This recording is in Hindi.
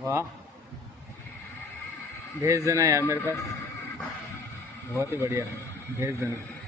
वाह, भेज देना यार मेरे पास, बहुत ही बढ़िया, भेज देना।